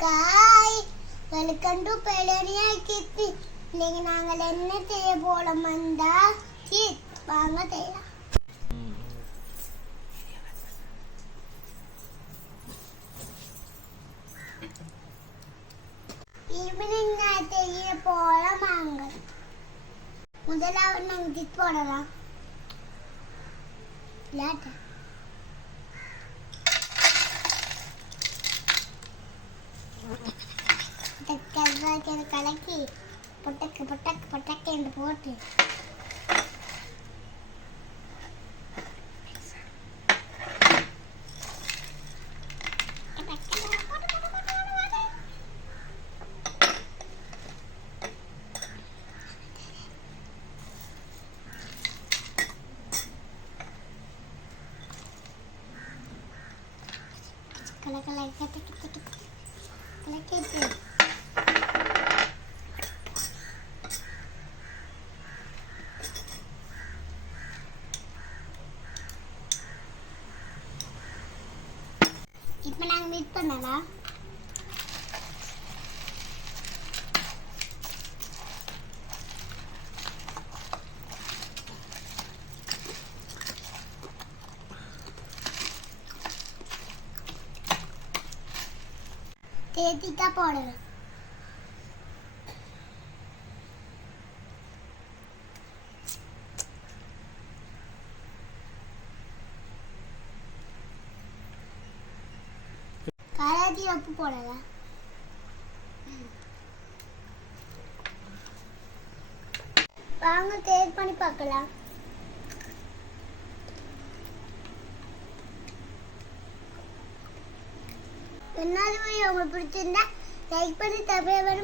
காய் welcome to பெலனியா கித்தி. இன்னைக்கு நாங்கள் என்ன செய்ய போறோம் வந்தா வாங்க செய்யலாம். ஈவினிங் நான் செய்ய போறோம். வாங்க முதலாவது நாங்கள் கிட் போடலாம். லேட்டா கலக்கி பொட்டக்கு பொட்டக்கு பொட்டக்கு என்று போட்டு இப்ப நாங்க மீட் பண்ணலாம். தேத்திக்கா போடலாம். காராத்தி உப்பு போடலாம். வாங்க டேஸ்ட் பண்ணி பார்க்கலாம். என்னது உங்களுக்கு பிடிச்சிருந்தா லைக் பண்ணி சப்ஸ்கிரைப் பண்ணி